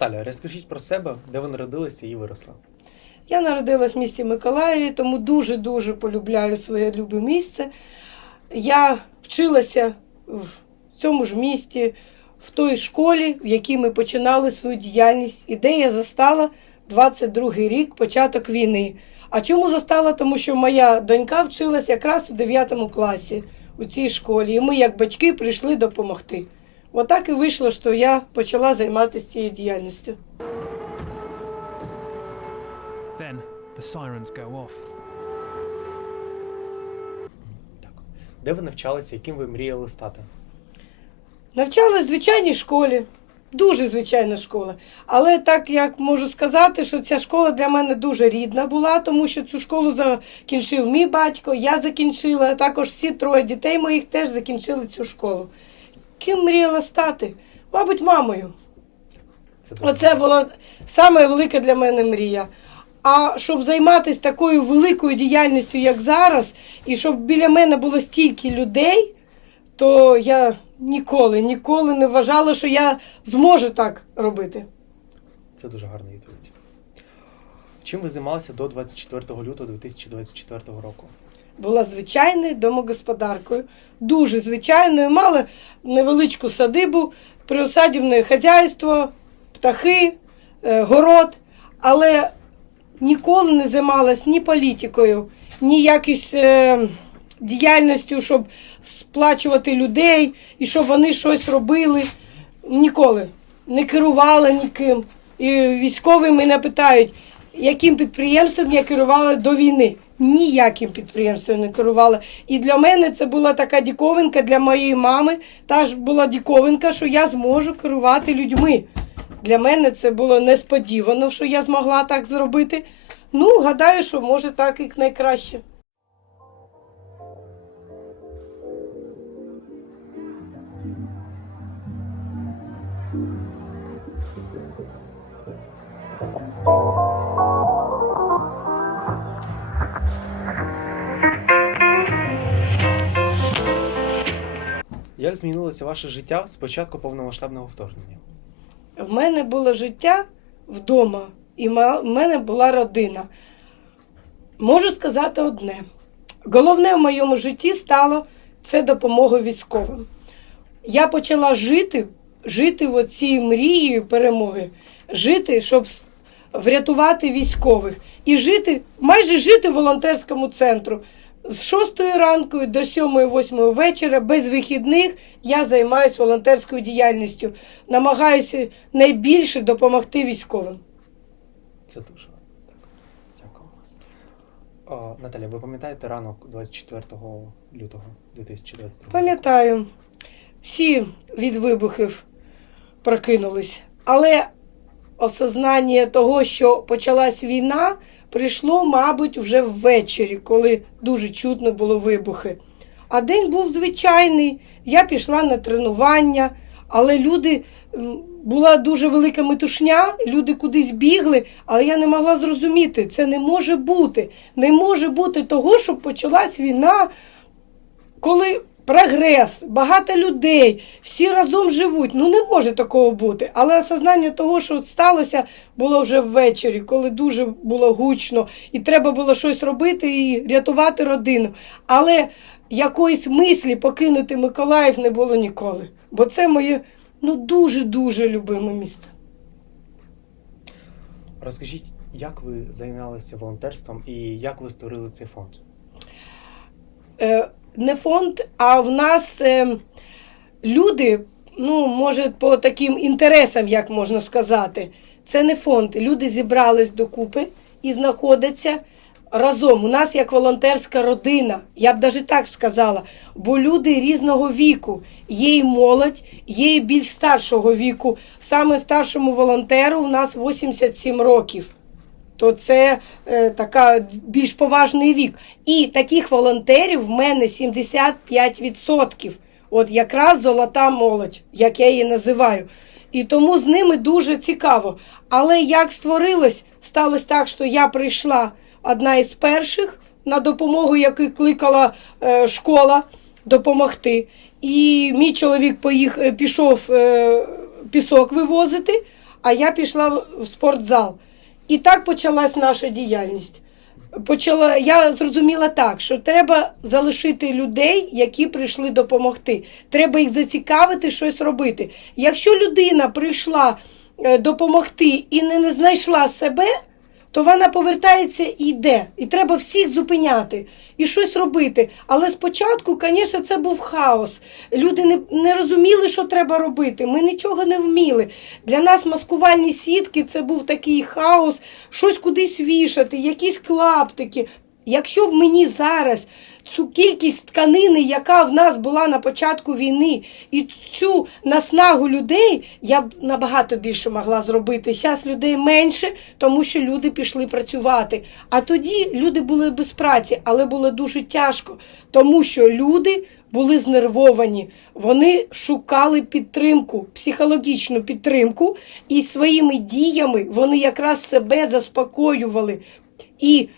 Наталя, розкажіть про себе, де ви народилися і виросла. Я народилась в місті Миколаєві, тому дуже-дуже полюбляю своє любе місце. Я вчилася в цьому ж місті, в той школі, в якій ми починали свою діяльність, і де я застала 22-й рік, початок війни. А чому застала? Тому що моя донька вчилась якраз у 9 класі у цій школі, і ми, як батьки, прийшли допомогти. Отак і вийшло, що я почала займатися цією діяльністю. Then the sirens go off. Так. Де ви навчалися, яким ви мріяли стати? Навчалась в звичайній школі, дуже звичайна школа. Але так як можу сказати, що ця школа для мене дуже рідна була, тому що цю школу закінчив мій батько, я закінчила, а також всі троє дітей моїх теж закінчили цю школу. Ким мріяла стати? Мабуть, мамою. Це Оце була саме велика для мене мрія. А щоб займатися такою великою діяльністю, як зараз, і щоб біля мене було стільки людей, то я ніколи, ніколи не вважала, що я зможу так робити. Це дуже гарна відповідь. Чим ви займалися до 24 лютого 2024 року? Була звичайною домогосподаркою, дуже звичайною, мала невеличку садибу, приосадівне хазяйство, птахи, е, город, але ніколи не займалась ні політикою, ні якось е, діяльністю, щоб сплачувати людей і щоб вони щось робили. Ніколи не керувала ніким. І військові мене питають, яким підприємством я керувала до війни. Ніяким підприємством не керувала. І для мене це була така діковинка для моєї мами. Та ж була діковинка, що я зможу керувати людьми. Для мене це було несподівано, що я змогла так зробити. Ну, гадаю, що може так і найкраще. Як змінилося ваше життя з початку повномасштабного вторгнення? В мене було життя вдома, і в мене була родина. Можу сказати одне: головне в моєму житті стало це допомога військовим. Я почала жити, жити в оцій мрією перемоги, жити, щоб врятувати військових, і жити, майже жити в волонтерському центру. З 6 ранку до 7-8 вечора, без вихідних, я займаюся волонтерською діяльністю. Намагаюся найбільше допомогти військовим. Це дуже. Дякую. А, Наталя, ви пам'ятаєте ранок 24 лютого 2022 Пам'ятаю, всі від вибухів прокинулись. Але осознання того, що почалась війна, прийшло, мабуть, вже ввечері, коли дуже чутно було вибухи. А день був звичайний. Я пішла на тренування, але люди була дуже велика метушня, люди кудись бігли, але я не могла зрозуміти, це не може бути. Не може бути того, щоб почалась війна, коли прогрес, багато людей, всі разом живуть. Ну не може такого бути. Але осознання того, що сталося, було вже ввечері, коли дуже було гучно, і треба було щось робити і рятувати родину. Але якоїсь мислі покинути Миколаїв не було ніколи. Бо це моє ну дуже-дуже любиме місто. Розкажіть, як ви займалися волонтерством і як ви створили цей фонд? е, не фонд, а в нас е, люди, ну, може, по таким інтересам, як можна сказати, це не фонд. Люди зібрались докупи і знаходяться разом. У нас як волонтерська родина, я б навіть так сказала, бо люди різного віку. Є і молодь, є і більш старшого віку. Саме старшому волонтеру у нас 87 років то це е, така більш поважний вік. І таких волонтерів в мене 75%. От якраз золота молодь, як я її називаю. І тому з ними дуже цікаво. Але як створилось, сталося так, що я прийшла одна із перших на допомогу, яку кликала е, школа допомогти. І мій чоловік поїх, пішов е, пісок вивозити. а я пішла в спортзал. І так почалась наша діяльність. Почала, я зрозуміла так, що треба залишити людей, які прийшли допомогти. Треба їх зацікавити, щось робити. Якщо людина прийшла е, допомогти і не, не знайшла себе, то вона повертається і йде. І треба всіх зупиняти і щось робити. Але спочатку, звісно, це був хаос. Люди не, не розуміли, що треба робити. Ми нічого не вміли. Для нас маскувальні сітки це був такий хаос, щось кудись вішати, якісь клаптики. Якщо б мені зараз цю кількість тканини, яка в нас була на початку війни, і цю наснагу людей, я б набагато більше могла зробити. Зараз людей менше, тому що люди пішли працювати. А тоді люди були без праці, але було дуже тяжко, тому що люди. Були знервовані, вони шукали підтримку, психологічну підтримку, і своїми діями вони якраз себе заспокоювали. І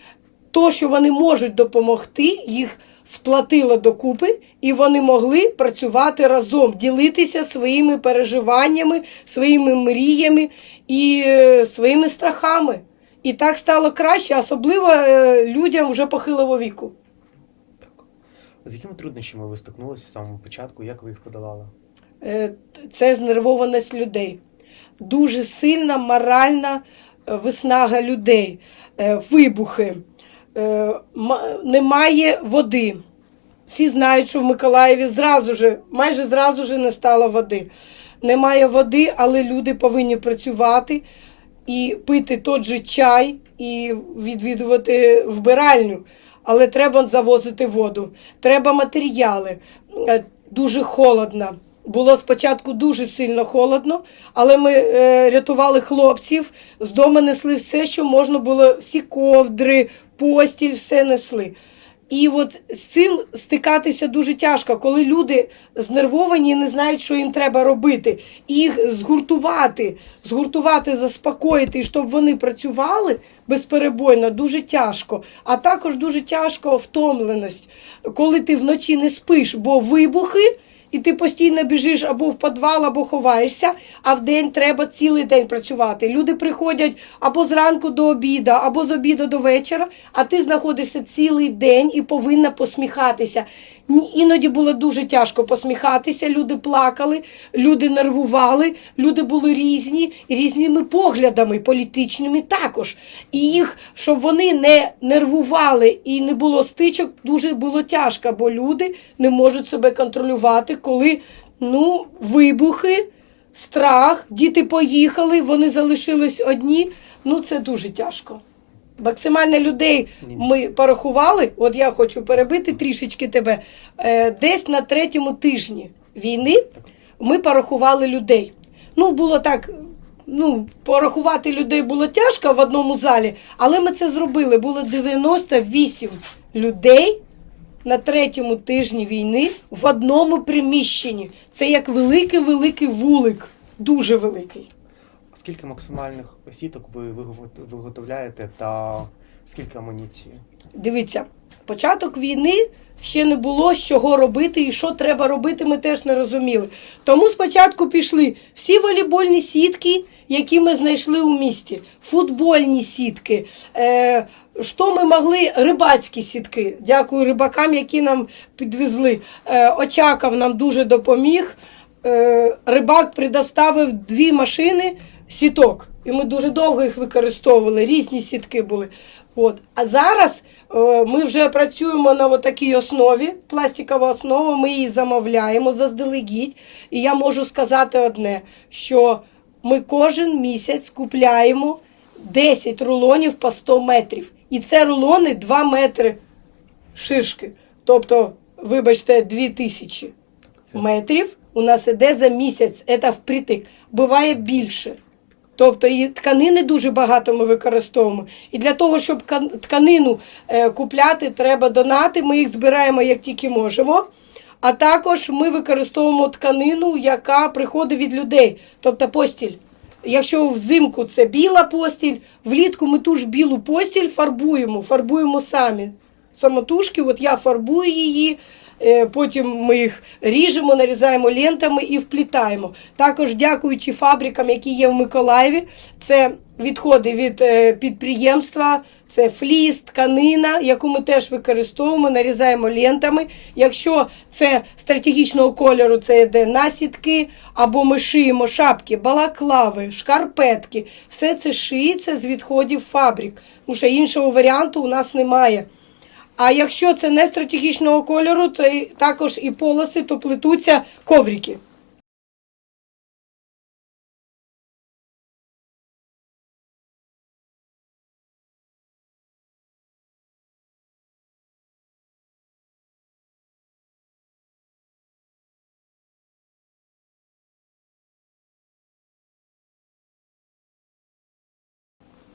то, що вони можуть допомогти, їх сплатило докупи, і вони могли працювати разом, ділитися своїми переживаннями, своїми мріями і е, своїми страхами. І так стало краще, особливо е, людям вже похилого віку. З якими труднощами ви стикнулися в самому початку? Як ви їх подолали? Е, це знервованість людей. Дуже сильна моральна виснага людей, вибухи, немає води. Всі знають, що в Миколаєві зразу же, майже зразу же не стало води. Немає води, але люди повинні працювати і пити той же чай, і відвідувати вбиральню. Але треба завозити воду. Треба матеріали. Е, Дуже холодно. Було спочатку дуже сильно холодно, але ми е, рятували хлопців, з дому несли все, що можна було, всі ковдри, постіль, все несли. І от з цим стикатися дуже тяжко, коли люди знервовані і не знають, що їм треба робити. І їх згуртувати, згуртувати, заспокоїти, і щоб вони працювали безперебойно, дуже тяжко. А також дуже тяжко втомленість, коли ти вночі не спиш, бо вибухи. І ти постійно біжиш або в підвал, або ховаєшся, а в день треба цілий день працювати. Люди приходять або зранку до обіду, або з обіду до вечора, а ти знаходишся цілий день і повинна посміхатися. Іноді було дуже тяжко посміхатися, люди плакали, люди нервували, люди були різні, різними поглядами, політичними також. І їх, щоб вони не нервували і не було стичок, дуже було тяжко, бо люди не можуть себе контролювати, коли ну, вибухи, страх, діти поїхали, вони залишились одні. Ну, це дуже тяжко. Максимально людей ми порахували, от я хочу перебити трішечки тебе. Е, десь на третьому тижні війни ми порахували людей. Ну, було так, ну, порахувати людей було тяжко в одному залі, але ми це зробили. Було 98 людей на третьому тижні війни в одному приміщенні. Це як великий-великий вулик, дуже великий. Скільки максимальних сіток ви виготов- виготовляєте та скільки амуніції? Дивіться, початок війни ще не було чого робити і що треба робити, ми теж не розуміли. Тому спочатку пішли всі волейбольні сітки, які ми знайшли у місті, футбольні сітки. Е, що ми могли? Рибацькі сітки. Дякую рибакам, які нам підвезли. Е, Очаков нам дуже допоміг. Е, рибак предоставив дві машини сіток. І ми дуже довго їх використовували, різні сітки були. От. А зараз е, ми вже працюємо на такій основі, пластикова основа, ми її замовляємо заздалегідь. І я можу сказати одне, що ми кожен місяць купляємо 10 рулонів по 100 метрів. І це рулони 2 метри шишки. Тобто, вибачте, 2 тисячі метрів у нас іде за місяць. Це впритик. Буває більше. Тобто і тканини дуже багато ми використовуємо. І для того, щоб тканину е, купляти, треба донати. Ми їх збираємо як тільки можемо. А також ми використовуємо тканину, яка приходить від людей, тобто постіль. Якщо взимку це біла постіль, влітку ми ту ж білу постіль фарбуємо, фарбуємо самі. Самотужки, от я фарбую її, потім ми їх ріжемо, нарізаємо лентами і вплітаємо. Також дякуючи фабрикам, які є в Миколаєві, це відходи від е, підприємства, це фліс, тканина, яку ми теж використовуємо, нарізаємо лентами. Якщо це стратегічного кольору, це йде насідки, або ми шиємо шапки, балаклави, шкарпетки. Все це шиється з відходів фабрик. Тому що іншого варіанту у нас немає. А якщо це не стратегічного кольору, то і також і полоси, то плетуться коврики.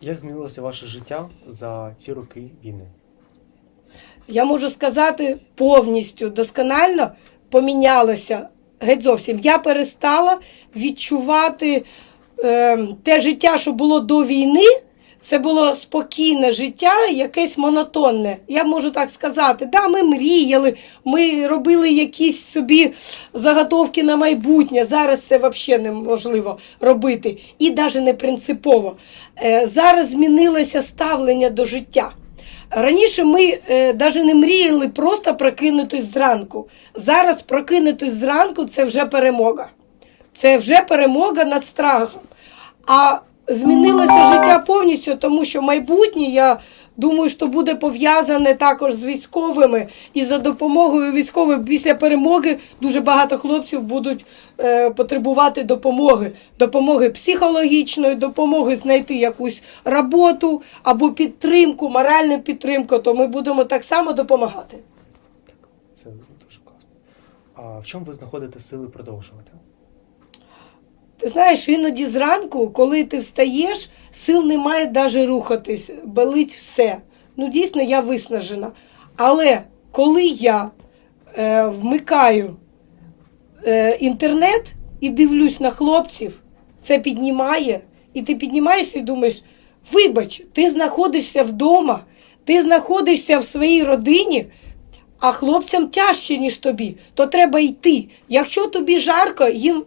Як змінилося ваше життя за ці роки війни? Я можу сказати повністю досконально помінялося геть зовсім. Я перестала відчувати е, те життя, що було до війни. Це було спокійне життя, якесь монотонне. Я можу так сказати. Да, ми мріяли, ми робили якісь собі заготовки на майбутнє. Зараз це взагалі неможливо робити. І навіть не принципово. Е, зараз змінилося ставлення до життя. Раніше ми е, навіть не мріяли просто прокинутись зранку. Зараз прокинутись зранку це вже перемога. Це вже перемога над страхом. А змінилося життя повністю, тому що майбутнє, я думаю, що буде пов'язане також з військовими. І за допомогою військових після перемоги дуже багато хлопців будуть е, потребувати допомоги. Допомоги психологічної, допомоги знайти якусь роботу або підтримку, моральну підтримку, то ми будемо так само допомагати. Це дуже класно. А в чому ви знаходите сили продовжувати? Ти знаєш, іноді зранку, коли ти встаєш, сил немає навіть рухатись, болить все. Ну, дійсно, я виснажена. Але коли я е, вмикаю е, інтернет і дивлюсь на хлопців, це піднімає, і ти піднімаєшся і думаєш, вибач, ти знаходишся вдома, ти знаходишся в своїй родині, а хлопцям тяжче, ніж тобі, то треба йти. Якщо тобі жарко, їм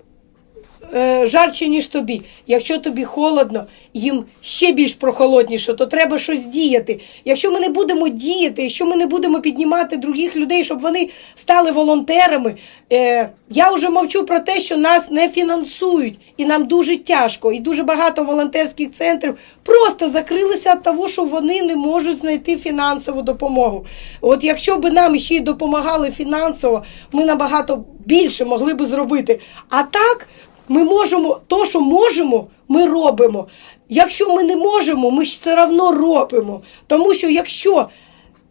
е, жарче, ніж тобі. Якщо тобі холодно, їм ще більш прохолодніше, то треба щось діяти. Якщо ми не будемо діяти, якщо ми не будемо піднімати других людей, щоб вони стали волонтерами, е, я вже мовчу про те, що нас не фінансують, і нам дуже тяжко. І дуже багато волонтерських центрів просто закрилися від того, що вони не можуть знайти фінансову допомогу. От якщо б нам ще й допомагали фінансово, ми набагато більше могли б зробити. А так. Ми можемо, то, що можемо, ми робимо. Якщо ми не можемо, ми ж все одно робимо. Тому що якщо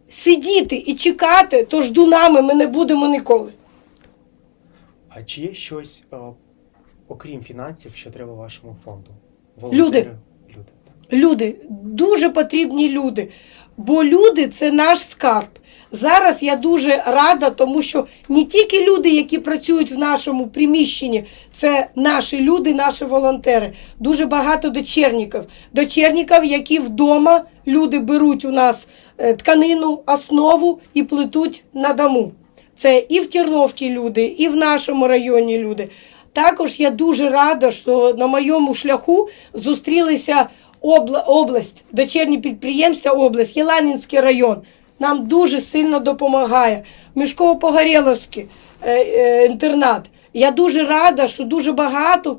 сидіти і чекати, то ждунами ми не будемо ніколи. А чи є щось, е, окрім фінансів, що треба вашому фонду? Люди. Люди. Люди, дуже потрібні люди. Бо люди це наш скарб. Зараз я дуже рада, тому що не тільки люди, які працюють в нашому приміщенні, це наші люди, наші волонтери. Дуже багато дочерників. Дочерників, які вдома люди беруть у нас е, тканину, основу і плетуть на дому. Це і в Терновці люди, і в нашому районі люди. Також я дуже рада, що на моєму шляху зустрілися обла- область, дочерні підприємства область, Єланінський район. Нам дуже сильно допомагає. Мішково-Погорєловський е, е, інтернат. Я дуже рада, що дуже багато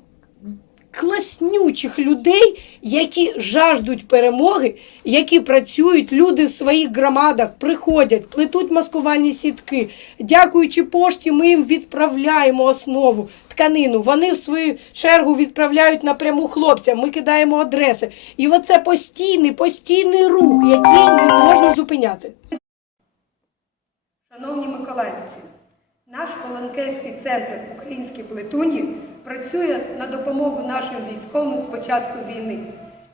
класнючих людей, які жаждуть перемоги, які працюють, люди в своїх громадах приходять, плетуть маскувальні сітки. Дякуючи пошті, ми їм відправляємо основу, тканину. Вони в свою чергу відправляють напряму хлопцям. Ми кидаємо адреси. І оце постійний, постійний рух, який не можна зупиняти. Шановні миколаївці, наш волонтерський центр Українські плетуні працює на допомогу нашим військовим з початку війни.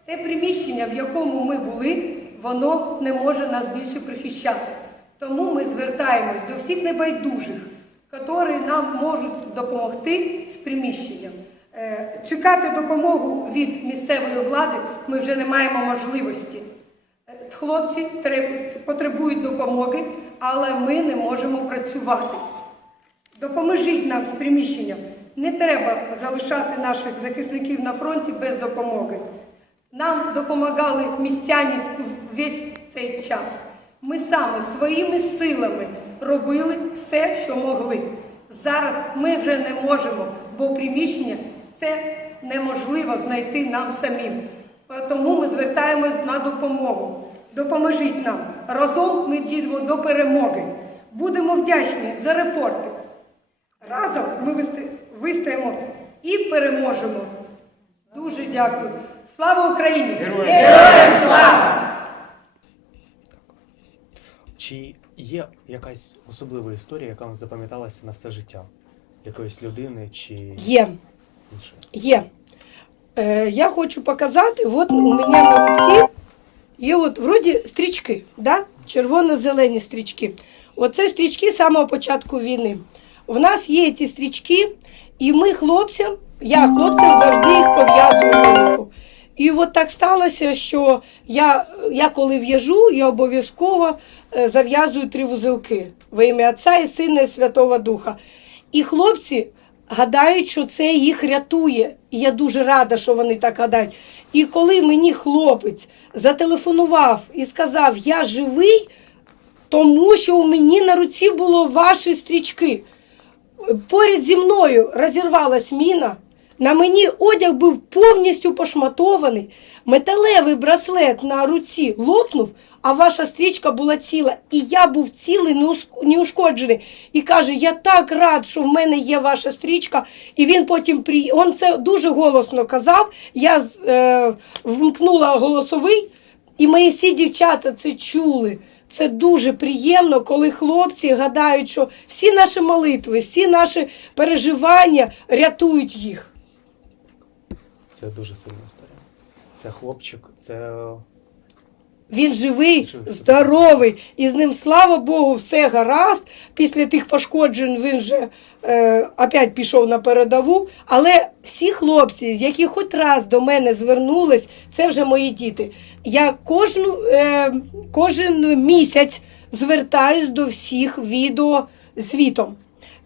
Те приміщення, в якому ми були, воно не може нас більше прихищати. Тому ми звертаємось до всіх небайдужих, які нам можуть допомогти з приміщенням. Е, Чекати допомогу від місцевої влади ми вже не маємо можливості. Е, хлопці потребують допомоги, але ми не можемо працювати. Допоможіть нам з приміщенням. Не треба залишати наших захисників на фронті без допомоги. Нам допомагали містяні весь цей час. Ми саме своїми силами робили все, що могли. Зараз ми вже не можемо, бо приміщення це неможливо знайти нам самим. Тому ми звертаємось на допомогу. Допоможіть нам. Разом ми дійдемо до перемоги. Будемо вдячні за репорти. Разом ми вистоїмо і переможемо. Дуже дякую. Слава Україні! Героям слава! Чи є якась особлива історія, яка вам запам'яталася на все життя? Якоїсь людини чи Є, іншої? є. Е, я хочу показати, от у мене на руці є от вроді стрічки, да? червоно-зелені стрічки. Оце стрічки з самого початку війни. В нас є ці стрічки, і ми хлопцям, я хлопцям завжди їх пов'язую на руку. І от так сталося, що я, я коли в'яжу, я обов'язково е, зав'язую три вузелки во ім'я Отця і Сина і Святого Духа. І хлопці гадають, що це їх рятує. І я дуже рада, що вони так гадають. І коли мені хлопець зателефонував і сказав, я живий, тому що у мені на руці було ваші стрічки. Поряд зі мною розірвалась міна. На мені одяг був повністю пошматований. Металевий браслет на руці лопнув, а ваша стрічка була ціла. І я був цілий, неушкоджений. І каже: Я так рад, що в мене є ваша стрічка. І він потім при... він це дуже голосно казав. Я е, вмкнула голосовий, і мої всі дівчата це чули. Це дуже приємно, коли хлопці гадають, що всі наші молитви, всі наші переживання рятують їх. Це дуже сильна історія. Це хлопчик, це Він живий, Живий. здоровий, і з ним, слава Богу, все гаразд. Після тих пошкоджень він же е, опять пішов на передову. Але всі хлопці, які хоч раз до мене звернулись, це вже мої діти. Я кожну, е, кожен місяць звертаюсь до всіх відео звітом.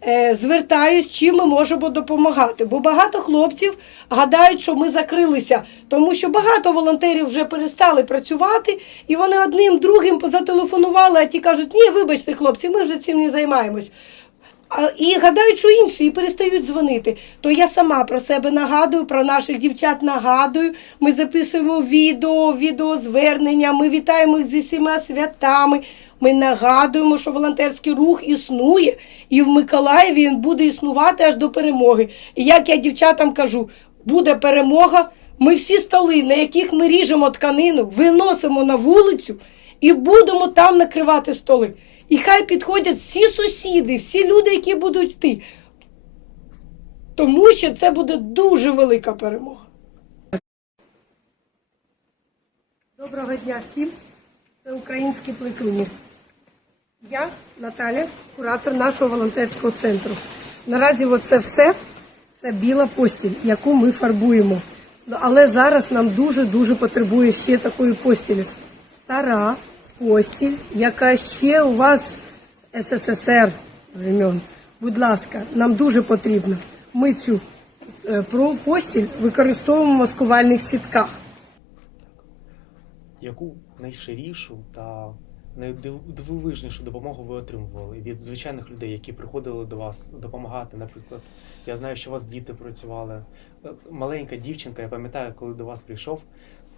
Е, звертаюсь, чим ми можемо допомагати. Бо багато хлопців гадають, що ми закрилися, тому що багато волонтерів вже перестали працювати, і вони одним другим зателефонували, а ті кажуть, ні, вибачте, хлопці, ми вже цим не займаємось. І гадають, що інші і перестають дзвонити. То я сама про себе нагадую, про наших дівчат нагадую. Ми записуємо відео, відеозвернення, ми вітаємо їх зі всіма святами. Ми нагадуємо, що волонтерський рух існує, і в Миколаєві він буде існувати аж до перемоги. І як я дівчатам кажу, буде перемога. Ми всі столи, на яких ми ріжемо тканину, виносимо на вулицю і будемо там накривати столи. І хай підходять всі сусіди, всі люди, які будуть йти. Тому що це буде дуже велика перемога. Доброго дня всім. Це українські плетуні. Я Наталя, куратор нашого волонтерського центру. Наразі оце все це біла постіль, яку ми фарбуємо. Але зараз нам дуже-дуже потребує ще такої постілі. Стара постіль, яка ще у вас СССР времен. Будь ласка, нам дуже потрібно. Ми цю е, про постіль використовуємо в маскувальних сітках. яку найширішу та найдивовижнішу допомогу ви отримували від звичайних людей, які приходили до вас допомагати. Наприклад, я знаю, що у вас діти працювали. Е, Маленька дівчинка, я пам'ятаю, коли до вас прийшов,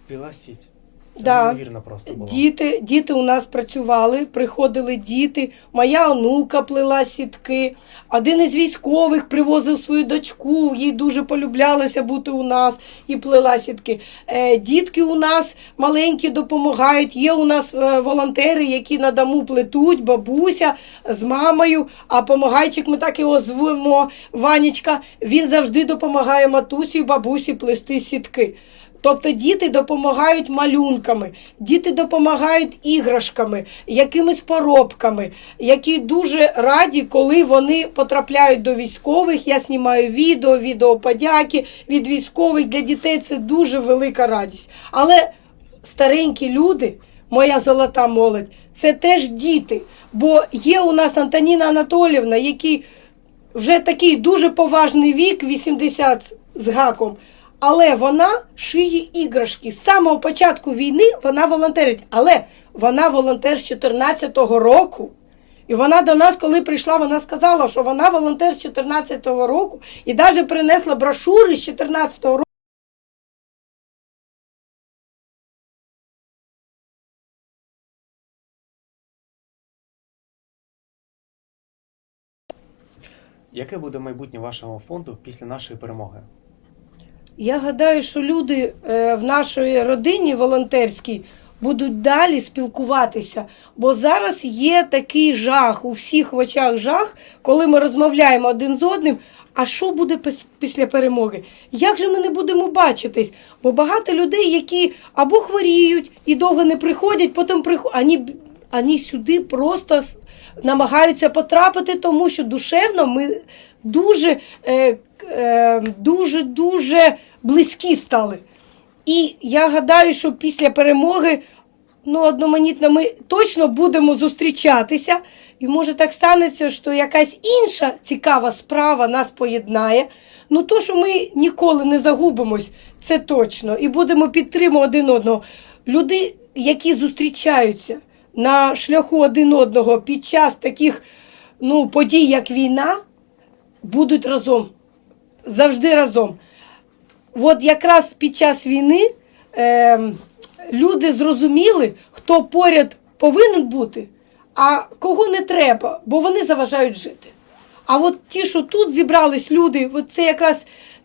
пила сіть. Це Да. неймовірно просто було. Діти, діти у нас працювали, приходили діти. Моя онука плела сітки. Один із військових привозив свою дочку, їй дуже полюблялося бути у нас і плела сітки. Е, дітки у нас маленькі допомагають. Є у нас е, волонтери, які на дому плетуть, бабуся з мамою. А помагайчик, ми так його звемо, Ванечка. Він завжди допомагає матусі і бабусі плести сітки. Тобто діти допомагають малюнками, діти допомагають іграшками, якимись поробками, які дуже раді, коли вони потрапляють до військових. Я знімаю відео, відео подяки від військових. Для дітей це дуже велика радість. Але старенькі люди, моя золота молодь, це теж діти. Бо є у нас Антоніна Анатолівна, який вже такий дуже поважний вік, 80 з гаком. Але вона шиє іграшки. З самого початку війни вона волонтерить. Але вона волонтер з 14-го року. І вона до нас, коли прийшла, вона сказала, що вона волонтер з 14-го року і навіть принесла брошури з 14-го року. Яке буде майбутнє вашого фонду після нашої перемоги? Я гадаю, що люди е, в нашій родині волонтерській будуть далі спілкуватися, бо зараз є такий жах, у всіх в очах жах, коли ми розмовляємо один з одним. А що буде після перемоги? Як же ми не будемо бачитись? Бо багато людей, які або хворіють і довго не приходять, потім приходять, ані, ані сюди просто намагаються потрапити, тому що душевно ми дуже, е, е, дуже, дуже близькі стали. І я гадаю, що після перемоги, ну, одноманітно, ми точно будемо зустрічатися. І може так станеться, що якась інша цікава справа нас поєднає. Ну, то, що ми ніколи не загубимось, це точно. І будемо підтримувати один одного. Люди, які зустрічаються на шляху один одного під час таких ну, подій, як війна, будуть разом. Завжди разом. От якраз під час війни е, люди зрозуміли, хто поряд повинен бути, а кого не треба, бо вони заважають жити. А от ті, що тут зібрались люди, от це якраз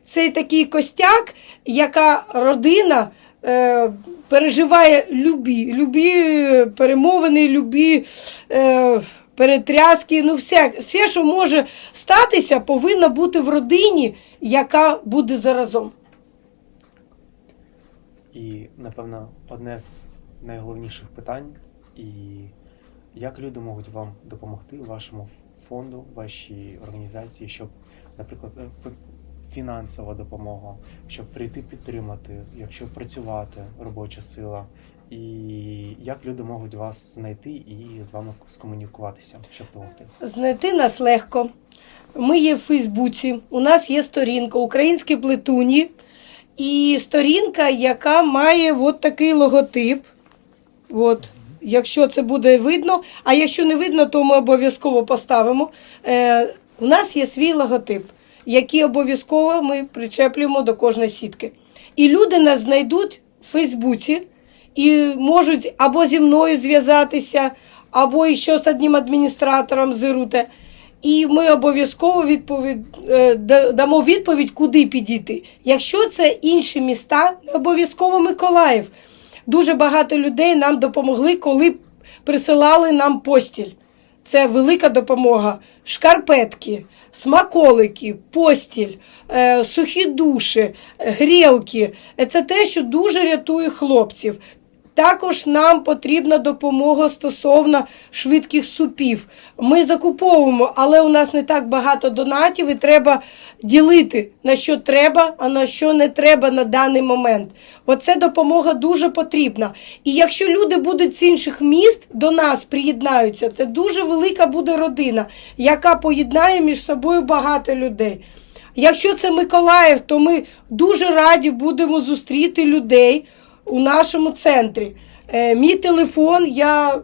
цей такий костяк, яка родина е, переживає любі, любі перемовини, любі е, перетряски. Ну, все, все, що може статися, повинно бути в родині, яка буде заразом. І, напевно, одне з найголовніших питань, і як люди можуть вам допомогти вашому фонду, вашій організації, щоб, наприклад, е, фінансова допомога, щоб прийти підтримати, якщо працювати робоча сила, і як люди можуть вас знайти і з вами скомунікуватися, щоб допомогти. Знайти нас легко. Ми є в Фейсбуці, у нас є сторінка Українські плетуні. І сторінка, яка має от такий логотип. От, якщо це буде видно, а якщо не видно, то ми обов'язково поставимо. Е, у нас є свій логотип, який обов'язково ми причеплюємо до кожної сітки. І люди нас знайдуть в Фейсбуці і можуть або зі мною зв'язатися, або ще з одним адміністратором ЗРУТе. І ми обов'язково відповідь, е, дамо відповідь, куди підійти. Якщо це інші міста, обов'язково Миколаїв. Дуже багато людей нам допомогли, коли присилали нам постіль. Це велика допомога. Шкарпетки, смаколики, постіль, е, сухі душі, грілки. Це те, що дуже рятує хлопців. Також нам потрібна допомога стосовно швидких супів. Ми закуповуємо, але у нас не так багато донатів і треба ділити на що треба, а на що не треба на даний момент. Оце допомога дуже потрібна. І якщо люди будуть з інших міст до нас приєднаються, це дуже велика буде родина, яка поєднає між собою багато людей. Якщо це Миколаїв, то ми дуже раді будемо зустріти людей у нашому центрі. Е, мій телефон я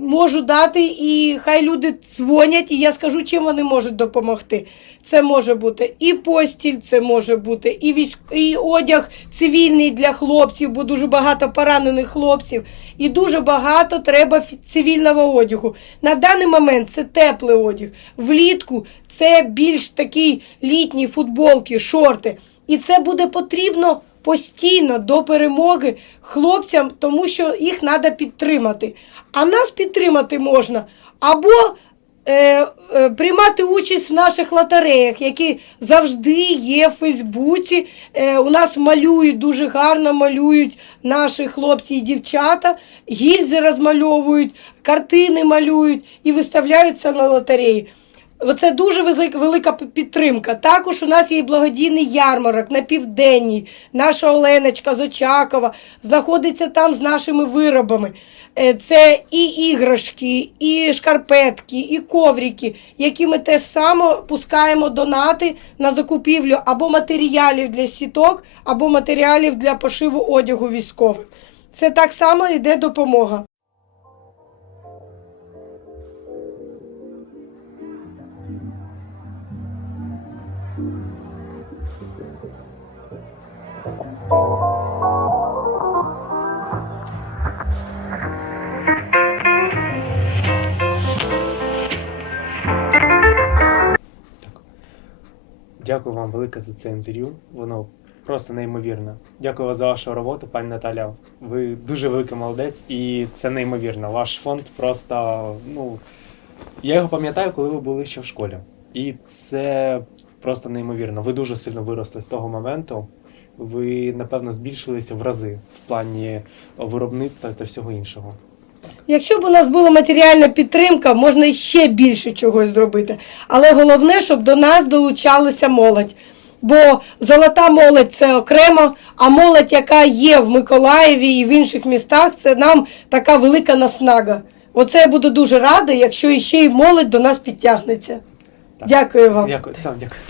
можу дати, і хай люди дзвонять, і я скажу, чим вони можуть допомогти. Це може бути і постіль, це може бути і військ, і одяг цивільний для хлопців, бо дуже багато поранених хлопців, і дуже багато треба цивільного одягу. На даний момент це теплий одяг. Влітку це більш такі літні футболки, шорти. І це буде потрібно постійно до перемоги хлопцям, тому що їх треба підтримати. А нас підтримати можна або е, е, приймати участь в наших лотереях, які завжди є в Фейсбуці. Е, у нас малюють дуже гарно малюють наші хлопці і дівчата, гільзи розмальовують, картини малюють і виставляються на лотереї. Це дуже велика підтримка. Також у нас є благодійний ярмарок на південній. Наша Оленочка з Очакова знаходиться там з нашими виробами. Е, Це і іграшки, і шкарпетки, і коврики, які ми теж само пускаємо донати на закупівлю або матеріалів для сіток, або матеріалів для пошиву одягу військовим. Це так само йде допомога. Дякую вам велике за це інтерв'ю. Воно просто неймовірне. Дякую вам за вашу роботу, пані Наталя. Ви дуже великий молодець, і це неймовірно. Ваш фонд просто, ну я його пам'ятаю, коли ви були ще в школі. І це просто неймовірно. Ви дуже сильно виросли з того моменту. Ви, напевно, збільшилися в рази в плані виробництва та всього іншого. Якщо б у нас була матеріальна підтримка, можна ще більше чогось зробити. Але головне, щоб до нас долучалася молодь. Бо золота молодь це окремо, а молодь, яка є в Миколаєві і в інших містах, це нам така велика наснага. Оце я буду дуже рада, якщо іще й молодь до нас підтягнеться. Так. Дякую вам. Дякую, сам дякую.